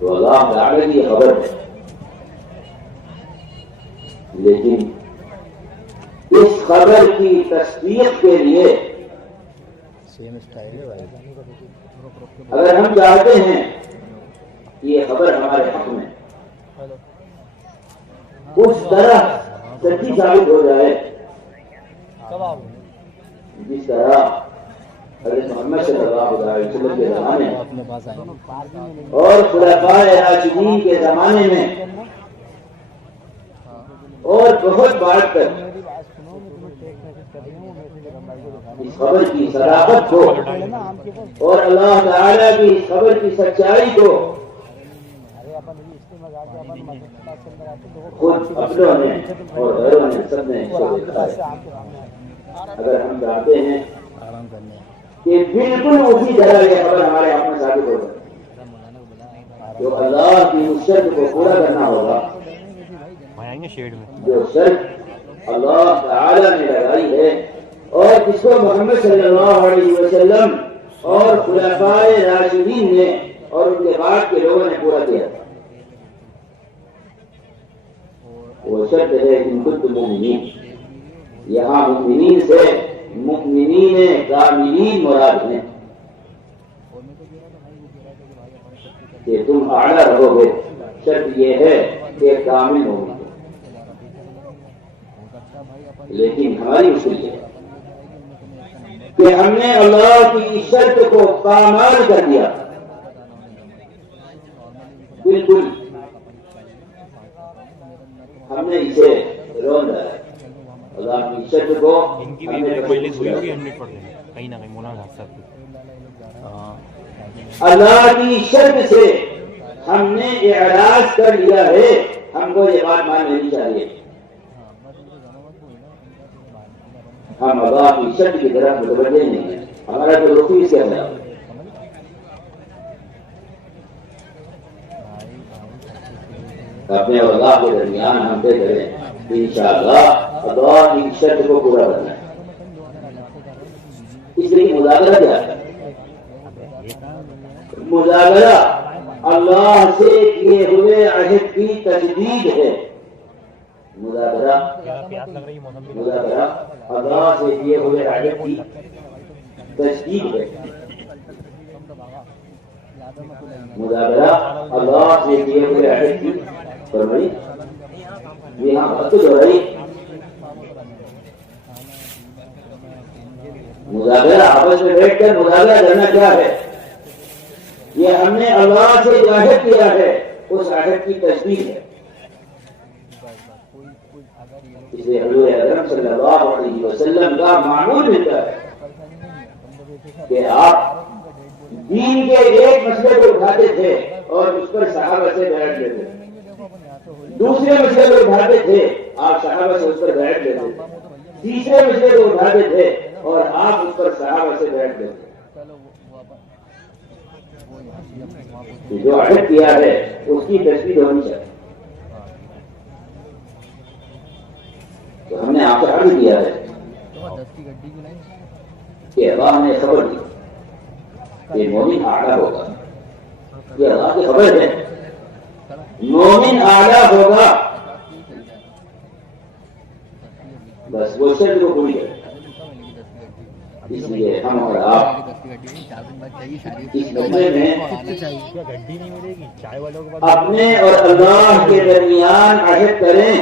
تو اللہ تعالی کی خبر ہے، لیکن اس خبر کی تصدیق کے لیے اگر ہم چاہتے ہیں کہ یہ خبر ہمارے حق میں اس طرح سچی ثابت ہو جائے جس طرح حضرت محمد صلی اللہ علیہ وسلم کے زمانے اور خلفائے راشدین کے زمانے میں اور بہت بار تک اس خبر کی صداقت کو اور اللہ تعالی کی اس خبر کی سچائی کو خود اپنوں نے اور غیروں نے سب نے دیکھا ہے۔ اگر ہم چاہتے ہیں کہ بالکل اسی طرح یہ خبر ہمارے حق میں ثابت ہوگا تو اللہ کی اس شرط کو پورا کرنا ہوگا جو شرط اللہ تعالی نے لگائی ہے اور جس کو محمد صلی اللہ علیہ وسلم اور خلفائے راشدین نے اور ان کے بعد کے لوگوں نے پورا کیا تھا۔ وہ شرط ہے ان کنتم مؤمنین، یہاں مؤمنین سے مؤمنین کاملین مراد ہیں کہ تم اعلیٰ رہو گے، شرط یہ ہے کہ کامل ہوگی، لیکن ہماری مشکل ہے کہ ہم نے اللہ کی شرط کو پامال کر دیا، بالکل ہم نے اسے رون ڈالا۔ اللہ کی شرط کو اللہ کی شرط سے ہم نے اعراض کر لیا ہے، ہم کو یہ بات مان لینی چاہیے، ہم اللہ کی شرط کی طرف متوجہ نہیں ہیں، ہمارا تو رخ اس کے خلاف۔ اپنے اور اللہ کے درمیان ہم طے کریں انشاءاللہ اللہ کی شرط کو پورا کرنا ہے۔ اس لیے مذاکرہ کیا ہے؟ مذاکرہ اللہ سے کیے ہوئے عہد کی تجدید ہے۔ مذاکرہ اللہ سے کیے ہوئے عہد کی تجدید ہے۔ مذاکرہ اللہ سے کیے ہوئے عہد کی فرمائی جی ہاں بات تو جو رہی مذاکرہ آپس میں بیٹھ کر مذاکرہ کرنا کیا ہے؟ یہ ہم نے اللہ سے عہد کیا ہے، اس عہد کی تجدید ہے۔ اس لیے حضور اکرم صلی اللہ علیہ وسلم کا معمول ملتا ہے کہ آپ دین کے ایک مسئلے کو اٹھاتے تھے اور اس پر صحابہ سے بیعت لیتے تھے، دوسرے مسئلے کو اٹھاتے تھے آپ صحابہ سے اس پر بیعت لیتے تھے، تیسرے مسئلے کو اٹھاتے تھے اور آپ اس پر صحابہ سے بیعت لیتے تھے۔ جو عہد کیا ہے اس کی تجدید ہونی چاہیے۔ تو ہم نے آپ سے عرض کیا ہے کہ اللہ نے خبر دی کہ مومن اعلیٰ ہوگا، یہ اللہ کی خبر ہے، مومن اعلیٰ ہوگا، بس وہ شرط کو پوری کرے۔ اس لیے ہم اور آپ اس مسئلے میں اپنے اور اللہ کے درمیان عہد کریں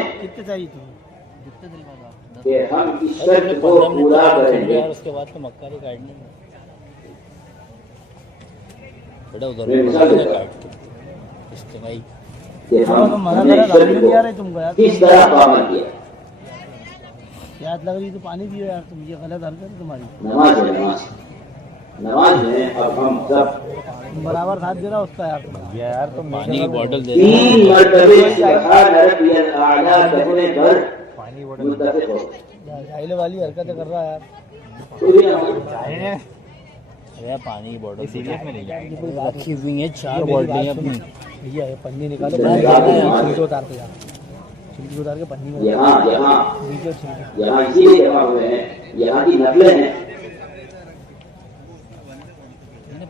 کہ ہم اس شرط کو پورا کریں گے۔ اس کے بعد تو مکہ نہیں کاٹنی کہ ہم نے شرط کو کس طرح پامال کیا۔ یاد لگ رہی تو پانی پیو یار، تم یہ غلط حرکت ہے تمہاری۔ نماز ہے، نماز ہے، اب ہم سب برابر ساتھ دے رہا اس کا یار تم پانی کی بوتل دے تین مرتبے سبحان ربی الاعلیٰ کہنے پر متفق ہو گئے۔ جاہل والی حرکتیں کر رہا ہے یار۔ پانی کی بوتل سیریس میں نہیں رکھی ہوئی ہیں، 4 بوتلیں اپنی۔ یہ پنی نکالو، چھلکے اتار کے جا، چھلکے اتار کے پنی میں یہاں اسی لیے جمع ہوئے ہیں، یہاں کی نقلیں ہیں۔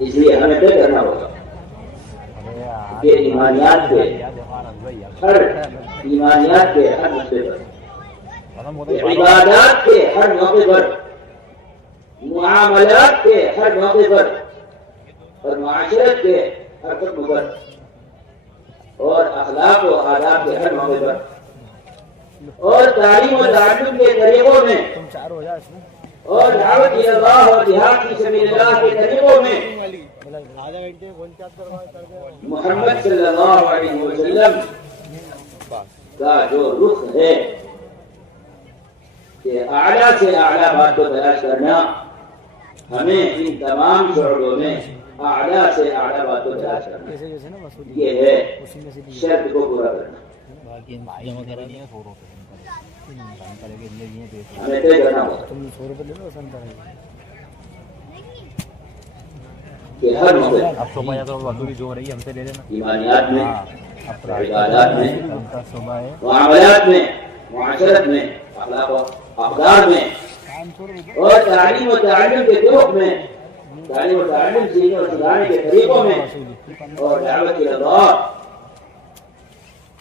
اس لیے ہمیں طے کرنا ہوگا کہ ایمانیات کے ہر مسئلے پر، عبادات کے ہر موقع پر، معاملات کے ہر موقع پر، اور معاشرت کے ہر قسم پر، اور اخلاق و آداب کے ہر موقع پر، اور تعلیم و تعلم کے طریقوں میں، اور دعوت الی اللہ اور جہاد فی سبیل اللہ کے طریقوں میں محمد صلی اللہ علیہ وسلم کا جو رخ ہے کہ اعلیٰ سے اعلیٰ بات کو تلاش کرنا، ہمیں ان تمام شعبوں میں اعلیٰ سے اعلیٰ بات کو تلاش کرنا، یہ ہے شرط کو پورا کرنا، ہمیں طے کرنا ہوگا کہ ہر موقع ایمانیات میں، عبادات میں، معاملات میں، معاشرت میں، اخلاق و اقدار میں، اور تعلیم و تعلم کے طرق میں، تعلیم و تعلم سیکھنے اور سکھانے کے طریقوں میں، اور دعوت الی اللہ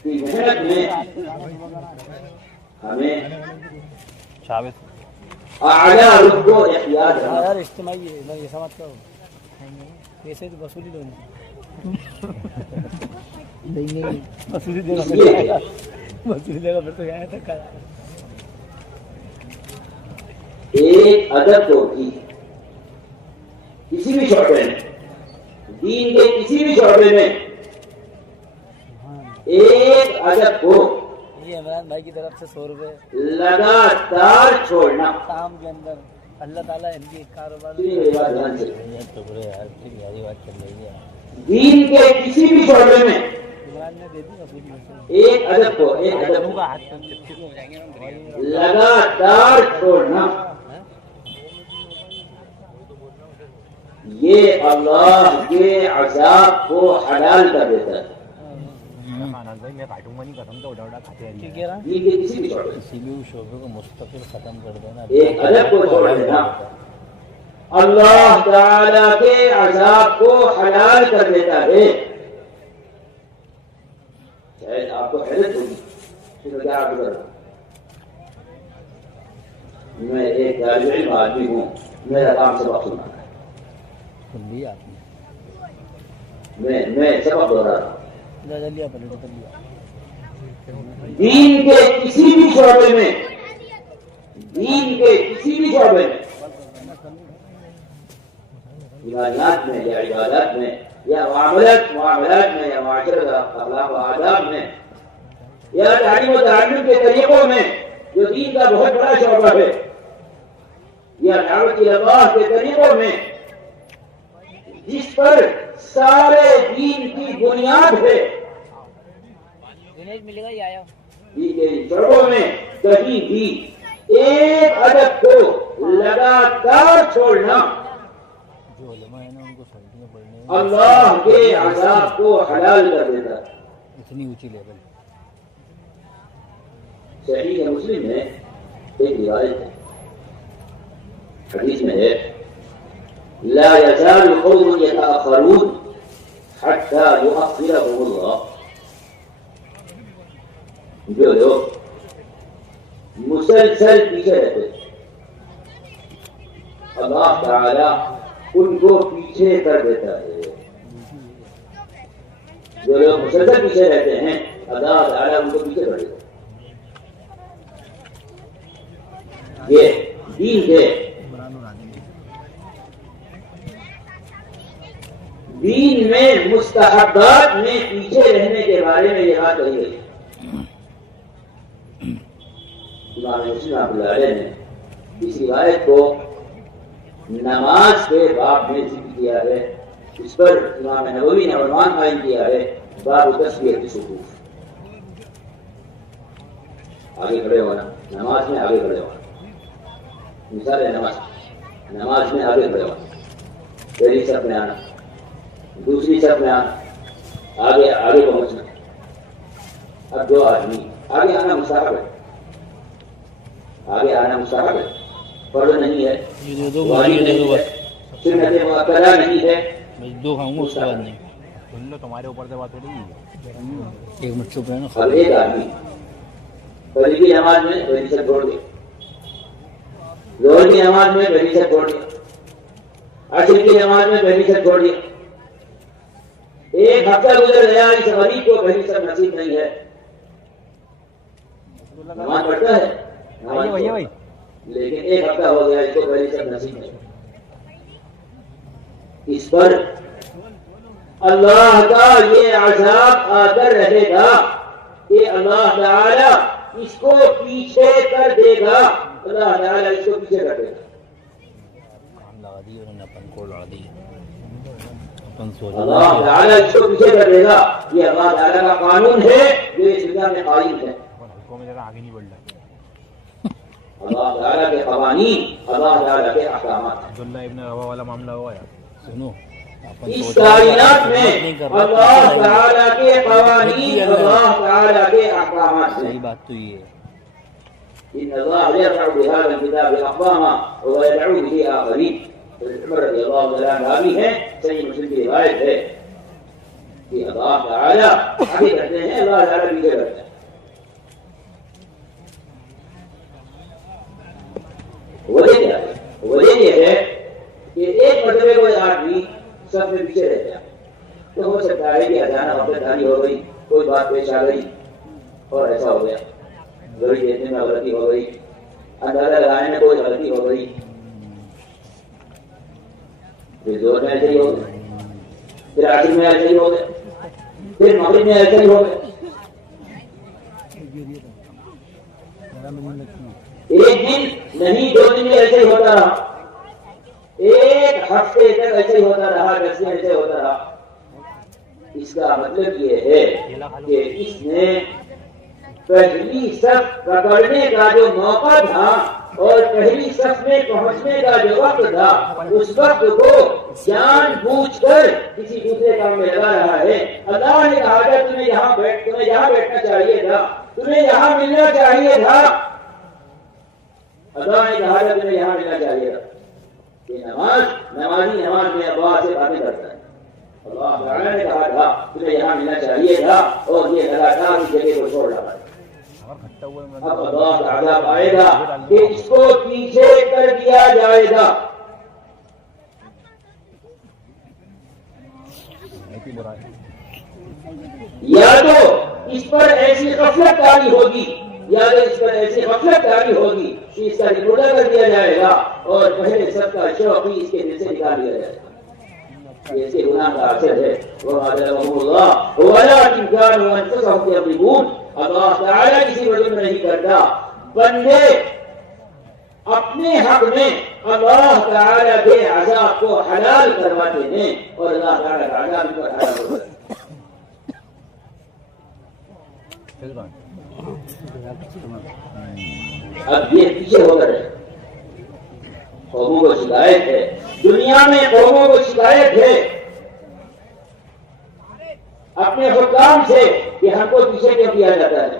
کی محنت میں ہمیں اعلیٰ رخ کو اختیار کرنا۔ یار اجتماعی ہے، میں یہ سمجھ کرو پیسے تو وصولی دو دیں گے، وصولی دے گا پھر تو یہاں تک کا ایک ادب کو بھی کسی بھی شعبے میں، دین کے کسی بھی شعبے میں ایک ادب کو یہ عمران بھائی کی طرف سے 100 روپے لگاتار چھوڑنا۔ کام کے اندر اللہ تعالیٰ ان کی کاروبار دین کے کسی بھی شعبے میں عمران نے دے دی ایک ادب کو لگاتار چھوڑنا، یہ اللہ کے عذاب کو حلال کر دیتا ہے۔ دین کے کسی بھی شعبے کو مستقل ختم کر دینا، ایک ادب کو چھوڑ دینا اللہ تعالی کے عذاب کو حلال کر دیتا ہے۔ شاید آپ کو حیرت ہوگی کہ میں کیا عرض کروں، میں ایک طالب علم آدمی ہوں، میرا کام سبق سنانا ہے، سن لیا آپ نے، میں سبق دوہرا رہا ہوں۔ لیا پہلے دین کے کسی بھی شعبے میں، دین کے کسی بھی شعبے میں، ایمانیات میں یا عبادات میں یا معاملات میں یا معاشرت اخلاق و آداب میں یا تعلیم و تعلم کے طریقوں میں جو دین کا بہت بڑا شعبہ ہے، یا دعوت الی اللہ کے طریقوں میں جس پر سارے دین کی بنیاد ہے، ملے گا یہ آیا دین کے شعبوں میں کہیں بھی ایک ادب کو لگاتار چھوڑنا جو علماء ہیں نا ان کو سردیاں پڑھنے اللہ کے عذاب کو حلال کر دیتا ہے۔ اتنی اونچی لیول صحیح مسلم میں ایک روایت ہے، حدیث میں ہے لا يزال قوم يتأخرون حتى يؤخرهم الله، جو لوگ مسلسل پیچھے رہتے اللہ تعالی ان کو پیچھے کر دیتا ہے۔ جو لوگ مسلسل پیچھے رہتے ہیں اللہ تعالی ان کو پیچھے کر دیتا ہے۔ یہ دین ہے، دین میں مستحبات میں پیچھے رہنے کے بارے میں یہ بات کہی گئی۔ امام مسلم رحمۃ اللہ علیہ نے اس روایت کو نماز کے باب میں ذکر کیا ہے، اس پر امام نووی نے عنوان قائم کیا ہے باب تسویۃ الصفوف۔ آگے کھڑے ہونا، نماز میں آگے کھڑے ہونا، مثال ہے نماز میں آگے کھڑے ہونا، پہلی صف میں آنا، دوسری صف میں آنا، آگے پہنچنا۔ اب دو آدمی آگے آنا مستحب ہے، آگے آنا مستحب ہے، فرض نہیں ہے، سنت مؤکدہ نہیں ہے، بس 2 کھاؤں گا اس کے بعد نہیں. سن لو تمہارے اوپر سے بات ہو رہی ہے. 1 منٹ چپ رہے نا. اب ایک آدمی فجر کی نماز میں پہلی سے چھوڑ دیا, ظہر کی نماز میں پہلی سے چھوڑ دیا, عصر کی نماز میں پہلی سے چھوڑ دیا. 1 ہفتہ گزر گیا, اس غریب کو پہلی سے نصیب نہیں ہے. نماز پڑھتا ہے بھائی لیکن 1 ہفتہ ہو گیا, اس کو پہلی سے نصیب نہیں. اس پر اللہ کا یہ عذاب آ کر رہے گا کہ اللہ تعالی اس کو پیچھے کر دے گا. اللہ تعالی اس کو پیچھے کر دے گا. لگا دی انہوں نے اپن کو لڑا دی. اپن اللہ سوچا تعالی اس کو پیچھے کر دے گا. یہ اللہ تعالی کا قانون ہے جو اس دنیا میں قائم ہے. حکم میں ذرا آگے نہیں بڑھ رہا. اللہ تعالی کے قوانین, اللہ تعالی کے احکامات. عبداللہ ابن روا والا معاملہ ہوا یار. سنو اپن اس سوچا کائنات میں اللہ تعالی کے قوانین, اللہ تعالی کے احکامات ہیں. صحیح بات تو یہ ہے. إن الله يرفع بهذا الكتاب أقواما ويدعو به آخرين. عمر رضی اللہ تعالیٰ عنہ بھی ہیں, صحیح مسلم کی روایت ہے کہ اللہ تعالیٰ آگے کرتے ہیں, اللہ تعالیٰ پیچھے کرتے ہیں. وجہ کیا ہے؟ وجہ یہ ہے کہ ایک مرتبہ کوئی آدمی سب میں پیچھے رہ گیا, تو ہو سکتا ہے کہ اچانک غفلت ہو گئی, کوئی بات پیش آ گئی اور ایسا ہو گیا. گھڑی دیکھنے میں غلطی ہو گئی, اندازہ لگانے میں کوئی غلطی ہو گئی, پھر زور میں ایسے ہی ہو گیا, پھر عصر میں ایسے ہی ہو گیا, پھر مغرب میں ایسے ہی ہو گیا. ایک دن نہیں 2 دن میں ایسے ہی ہوتا رہا, 1 ہفتے تک ایسے ہی ہوتا رہا, 10 دن ایسے ہوتا رہا. اس کا مطلب یہ ہے کہ اس نے پہلی صف پکڑنے کا جو موقع تھا اور پہلی صف میں پہنچنے کا جو وقت تھا, اس وقت کو جان بوجھ کر کسی دوسرے کام میں لگا رہا ہے. اللہ نے کہا تھا تمہیں یہاں بیٹھنا چاہیے تھا, تمہیں یہاں ملنا چاہیے تھا. اللہ نے کہا تھا تمہیں یہاں ملنا چاہیے تھا. یہ نمازی نماز میں اللہ سے باتیں کرتا ہے. اللہ تعالیٰ نے کہا تھا تمہیں یہاں ملنا چاہیے تھا, اور یہ لگاتار اس جگہ کو چھوڑ رہا ہے. اب اللہ کا عذاب آئے گا کہ اس کو پیچھے کر دیا جائے گا. یا تو اس پر ایسی غفلت طاری ہوگی, یا تو اس پر ایسی غفلت طاری ہوگی کہ اس کا رپورٹا کر دیا جائے گا, اور پہلے سب کا شوق ہی اس کے دل سے نکال دیا جائے گا. ایسے گناہ کا اثر ہے. وَعَذَبَهُمُ اللَّهُ وَلَٰكِنْ كَانُوا أَنفُسَهُمْ يَظْلِمُونَ. اللہ تعالیٰ کسی وجہ نہیں کرتا, بندے اپنے حق میں اللہ تعالیٰ کے عذاب کو حلال کرواتے ہیں, اور اللہ تعالیٰ کا عذاب ان پر حلال ہوتا ہے. اب یہ پیچھے ہو کر قوموں کو شکایت ہے, دنیا میں قوموں کو شکایت ہے اپنے حکام سے کہ ہم کو پیچھے کیوں کیا جاتا ہے.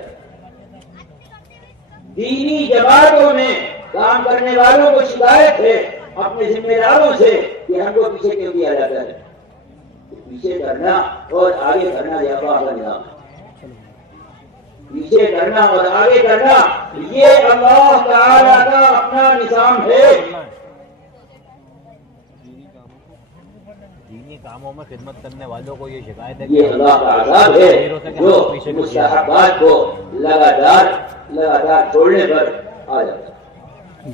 دینی جماعتوں میں کام کرنے والوں کو شکایت ہے اپنے ذمہ داروں سے کہ ہم کو پیچھے کیوں کیا جاتا ہے. پیچھے کرنا اور آگے کرنا یہ اللہ کا نظام ہے. پیچھے کرنا اور آگے کرنا یہ اللہ تعالی کا اپنا نظام ہے. دینی کاموں میں خدمت کرنے والوں کو یہ شکایت ہے یہ اللہ کا عذاب ہے جو مستحبات کو لگاتار چھوڑنے پر آ جاتا ہے.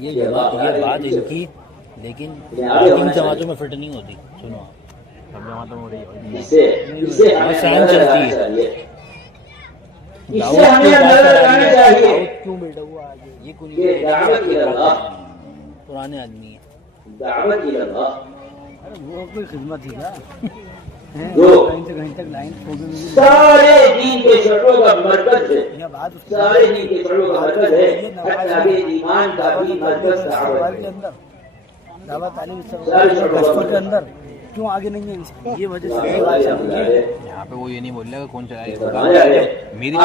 یہ بات ان کی, لیکن ان جماعتوں میں فٹ نہیں ہوتی. سنو سب جماعتوں میں ہو رہی ہے. اس سے ہمیں شان چلتی ہے. چاہیے, اس سے ہمیں اندازہ لگانا چاہیے کیوں بیٹھا ہوا آگے, یہ کون کہ دعوت کی اللہ, پرانے آدمی ہے. دعوت کی اللہ وہ کوئی خدمت ہی نا, جو کہیں تک لائن سارے دین کے شرطوں کا مرکز ہے, سارے دین کے شرطوں کا مرکز ہے. حتیٰ کہ ایمان کا بھی مرکز دعوت ہے. دعوت تعلیم سارے شرطوں کے اندر کیوں آگے نہیں ہے, یہ وجہ سے یہاں پہ وہ یہ نہیں بول رہا کہ کون چلائے میری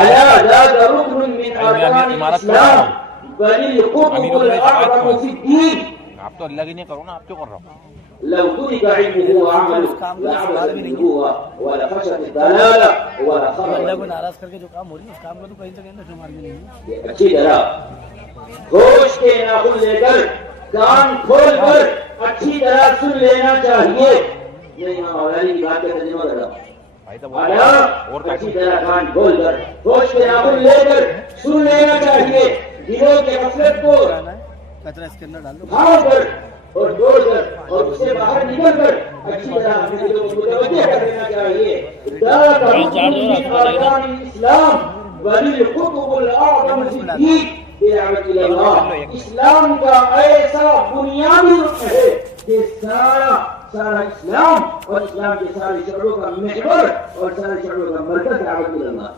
آپ تو اللہ کی نہیں کرو نا, آپ کیوں کر رہا ہوں. لو ترك علمه وعمله لعبث بالنبوة ولفشت الضلالة اللہ ولخرج. کو ناراض کر کے جو کام ہو رہی ہے اس کام کا تو کہیں تو کہیں نہ شمار میں نہیں ہے. اچھی طرح ہوش کے ناخن لے کر کان کھول کر اچھی طرح سن لینا چاہیے. نہیں امام مولانا کی بات کا ترجمہ کر رہا ہوں. اچھی طرح کان کھول کر ہوش کے ناخن لے کر سن لینا چاہیے. دلوں کے غفلت کو کچرا اس کے اندر ڈال دو. بھاڑ کر اور دوڑ کر اور اس سے باہر نکل کر اچھی طرح اپنے دلوں کو متوجہ کر دینا چاہیے. اسلام وللقطب الاعظم صدیق دعوت اللہ. اسلام کا ایسا بنیادی رکن ہے کہ سارا اسلام اور اسلام کے سارے شعبوں کا محور اور سارے شعبوں کا مرکز دعوت اللہ.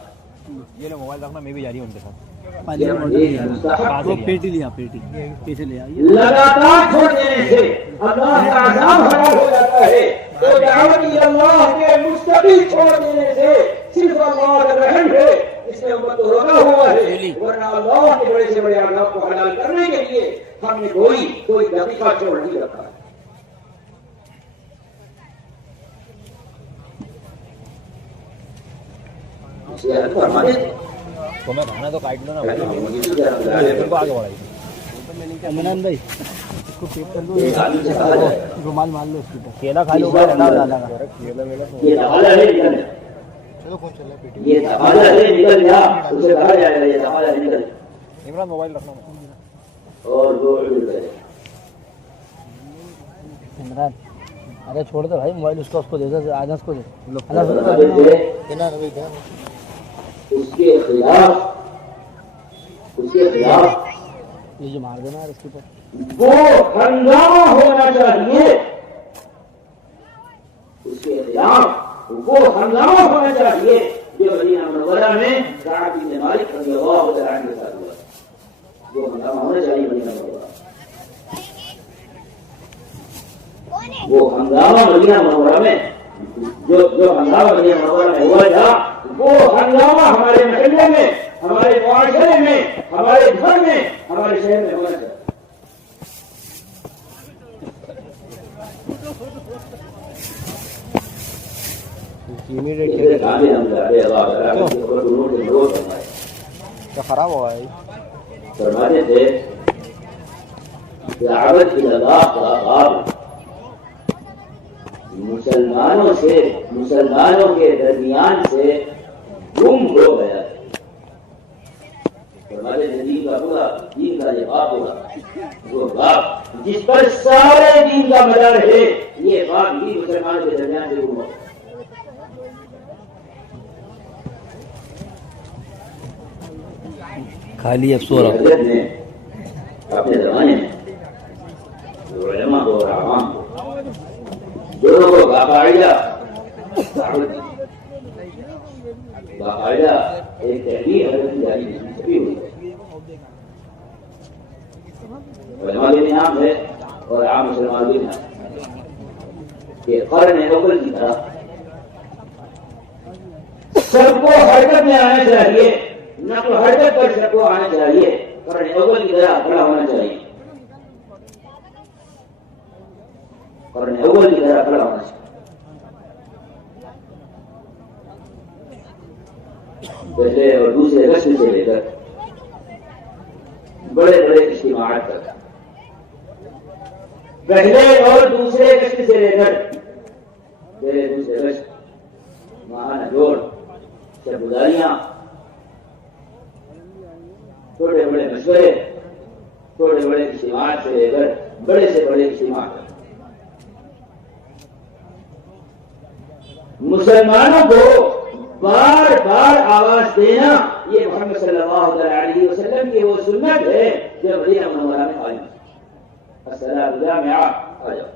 یہ لو موبائل رکھنا, میں بھی جا رہی ہوں ان کے ساتھ. پانی کا بوتل لیا, وہ پیٹی لیا, پیٹی لیا. لگاتار چھوڑ دینے سے اللہ کا عذاب حلال ہو جاتا ہے. تو دعوت اللہ کے مستقل چھوڑ دینے سے صرف اللہ کا رحم ہے. اس نے امت کو روکا ہوا ہے, ورنہ اللہ کے بڑے سے بڑے عذاب کو حلال کرنے کے لیے ہم نے کوئی دقیقہ چھوڑ نہیں رکھا ہے. تو میں کھانا تو کاٹ لو نا بھائی, پھر کو آگے بڑھائی. امنان بھائی اس کو پیک کر دو, رومال مار لو اس کے اوپر. کیلا کھا لو یہ تقاضا ہے نکل گیا, اسے کہا جائے گا یہ تقاضا ہے نکل. عمران موبائل رکھنا. اور وہ علم کرے. عمران ارے چھوڑ دے بھائی موبائل, اس کو دے دے, آج اس کو دے. اس کے خلاف یہ جو مار دینا اس کے اوپر وہ ہنگامہ ہونا چاہیے. اس کے خلاف وہ ہنگامہ ہونا چاہیے جو مدینہ منورہ میں کعب بن مالک رضی اللہ تعالی عنہ کے ساتھ ہوا. وہ ہنگامہ ہونا چاہیے مدینہ منورہ. وہ ہنگامہ مدینہ منورہ میں جو ہنگامہ مدینہ منورہ میں ہوا تھا, وہ ہنگامہ ہمارے محلے میں, ہمارے معاشرے میں, ہمارے گھر میں, ہمارے شہر میں ہونا چاہیے. خراب ہوا ہے. فرماتے تھے دعوت اللہ کا باب مسلمانوں کے درمیان سے گم ہو گیا ہے. فرماتے تھے دین کا پورا دین کا یہ باب ہوگا, وہ باب جس پر سارے دین کا مدار ہے, یہ باب ہی مسلمانوں کے درمیان سے گم ہو. خالی افسوس حضرت نے اپنے زمانے میں علماء کو اور عوام کو دونوں کو باقاعدہ ایک تحریر حضرت جاری چھپی ہوئی ہے. علماء کے نام ہے اور عام مسلمان کے نام کہ قرن اول کی طرح سب کو حرکت میں آنا چاہیے, نقل و حرکت پر سب کو آنا چاہیے, قرن اول کی طرح کھڑا ہونا چاہیے. قرن اول کی طرح کھڑا ہونا چاہیے. پہلے اور دوسرے رسم سے لے کر بڑے بڑے اجتماعات تک, پہلے اور دوسرے رسم سے لے کر پہلے دوسرے رسم, ماہانہ جوڑ, شب گزاریاں, چھوٹے بڑے مشورے, چھوٹے بڑے اجتماعات سے لے کر بڑے سے بڑے اجتماع تک مسلمانوں کو بار بار آواز دینا, یہ محمد صلی اللہ علیہ وسلم کی وہ سنت ہے جو مدینہ منورہ میں قائم ہے. الصلاۃ جامعہ, آ جاؤ.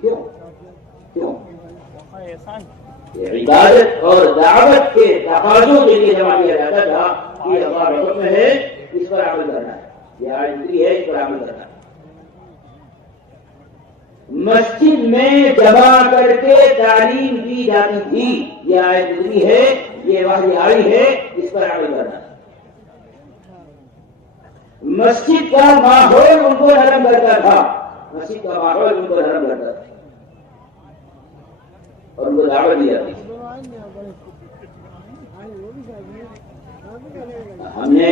کیوں عبادت اور دعوت کے تقاضوں کے لیے جمع کیا جاتا تھا. یہ اللہ کا حکم ہے, اس پر عمل کرنا ہے. یہ آیت ہے, اس پر عمل کرنا ہے. مسجد میں جمع کر کے تعلیم دی جاتی تھی. یہ آیت گزری ہے, یہ وحی آئی ہے, اس پر عمل کرنا ہے. مسجد کا ماحول ان کو نرم کرتا تھا, مسجد کا ماحول ان کو نرم کرتا تھا اور ان کو دعوت دی جاتی تھی. ہم نے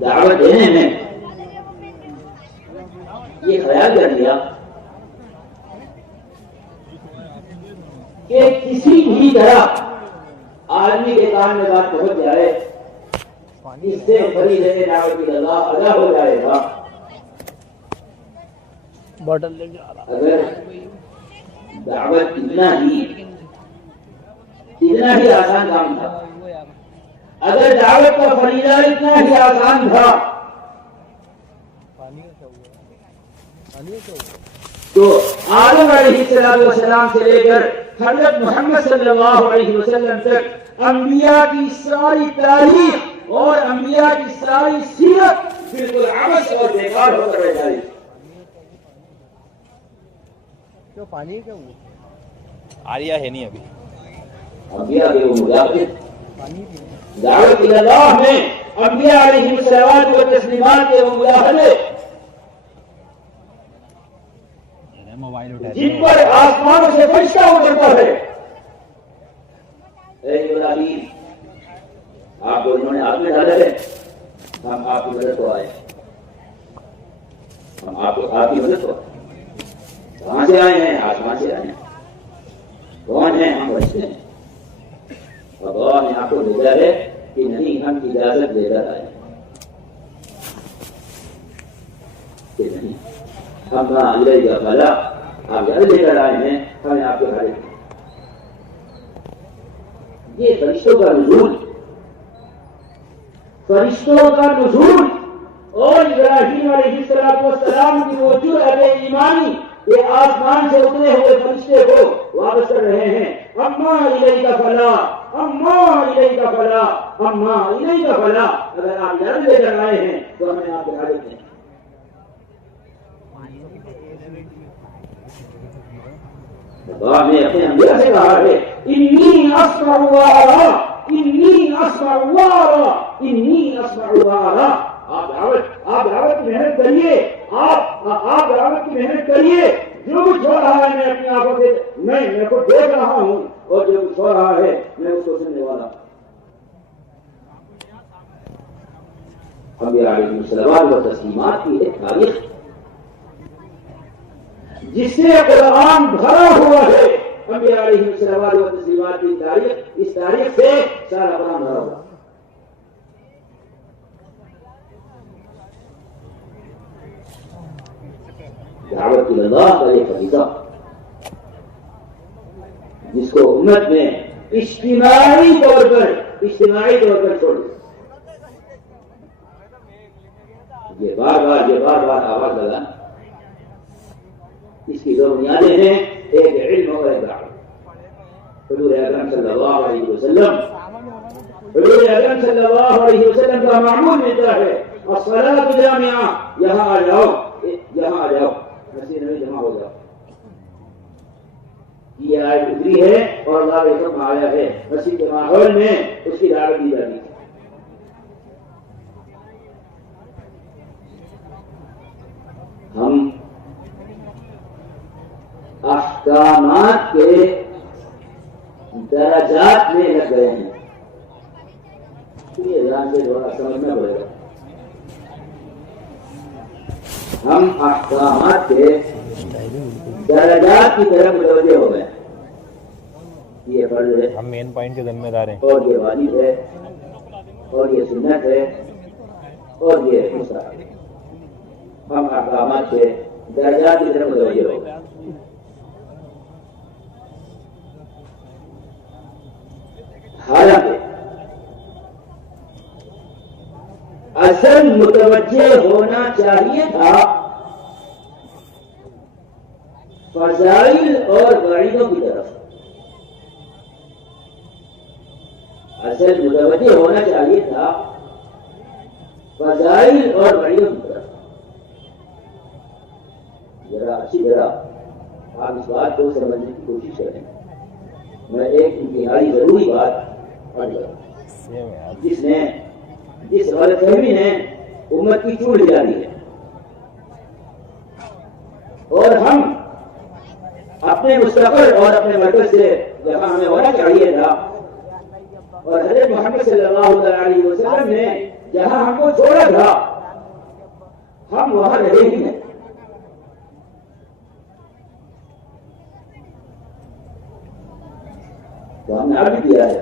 دعوت دینے میں یہ خیال کر لیا کہ کسی بھی طرح آدمی کے کان میں بات پہنچ جائے اس سے بڑی ہے دعوت کی اللہ ادا ہو جائے گا. بوٹل لے کے آ رہا اگر دعوت اتنا ہی آسان کام تھا, اگر دعوت کا فریضہ اتنا ہی آسان تھا تو آدم علیہ السلام سے لے کر حضرت محمد صلی اللہ علیہ وسلم تک انبیاء کی ساری تاریخ اور انبیاء کی ساری سیرت بالکل عبث اور بیکار ہو کر رہ جائے. پانی کیا ہوا آریا ہے نہیں ابھی. انبیاء کے وہ مجاہد دعوت اللہ میں انبیاء علیہ السلام و تسلیمات کے وہ مجاہدے موبائل اٹھا جن پر آسمانوں سے فرشتہ اترتا ہے. اے ابراہیم آپ کو انہوں نے آگ میں ڈالا ہے, ہم آپ کی مدد کو آئے, ہم آپ کی مدد کو کہاں سے آئے ہیں؟ آسمان سے آئے ہیں. کون ہیں؟ ہم فرشتے ہیں. اور اللہ نے آپ کو بھیجا ہے کہ نہیں ہم اجازت لے کر آئے کہ نہیں ہم علیہ کا بھلا آپ گھر لے کر آئے ہیں, ہمیں آپ کے گھر. یہ فرشتوں کا نزول اور ابراہیم علیہ السلام کی وہ جرأت ایمانی یہ آسمان سے اترے ہوئے فرشتے کو واپس کر رہے ہیں. اما الیک فلا, اما الیک فلا, اما الیک فلا. اگر آپ گھر لے کر آئے ہیں تو ہمیں آپ کے گھر ہیں. اللہ نے اپنے انبیاء سے کہا ہے انی اسمع وارا, انی اسمع وارا, انی اسمع وارا. آپ دعوت کی محنت کریے, آپ دعوت کی محنت کریے. جو کچھ ہو رہا ہے میں اپنی آنکھوں سے میں کو دیکھ رہا ہوں, اور جو کچھ ہو رہا ہے میں اس کو سننے والا ہوں. انبیاء علیہ السلام و تسلیمات کی ایک تاریخ جس سے قرآن بھرا ہوا ہے. انبیاء علیہ السلام و تسلیمات کی تاریخ, اس تاریخ سے سارا قرآن بھرا ہوا. دعوت اللہ کا یہ فریضہ جس کو امت میں اجتماعی طور پر چھوڑ دیا. یہ بار بار آواز لگا. اس کی دو بنیادیں ہیں, ایک علم اور ایک دعوت. حضور اکرم صلی اللہ علیہ وسلم کا معمول ملتا ہے الصلاۃ جامعہ, یہاں آ جاؤ, مسجد میں جمع ہو جاؤ. یہ آیت اتری ہے اور اللہ کا حکم آیا ہے. مسجد کے ماحول میں اس کی دعوت دی جاتی ہے. ہم احکامات کے درجات میں لگ گئے ہیں. یہ ذہن سے تھوڑا سمجھنا پڑے گا. ہم احکامات کے درجات کی طرف متوجہ ہو گئے. یہ فرض ہے, ہم مین پوائنٹ کے ذمہ دار ہیں, اور یہ واجب ہے, اور یہ سنت ہے, اور یہ مستحب. ہم احکامات کے درجات کی طرف متوجہ ہو گئے. حالانکہ اصل متوجہ ہونا چاہیے تھا فضائل اور وعیدوں کی طرف. اصل متوجہ ہونا چاہیے تھا فضائل اور وعیدوں کی طرف. ذرا اچھی طرح آپ اس بات کو سمجھنے کی کوشش کریں. میں ایک انتہائی ضروری بات پڑھ رہا ہوں جس غلط فہمی نے امت کی چوٹ ڈالی ہے. اور ہم اپنے مستقبل اور اپنے مرکز سے جہاں ہمیں ہونا چاہیے تھا اور حضرت محمد صلی اللہ علیہ وسلم نے جہاں ہم کو چھوڑا تھا ہم وہاں رہے ہی نہیں. تو ہم نے عرض کیا ہے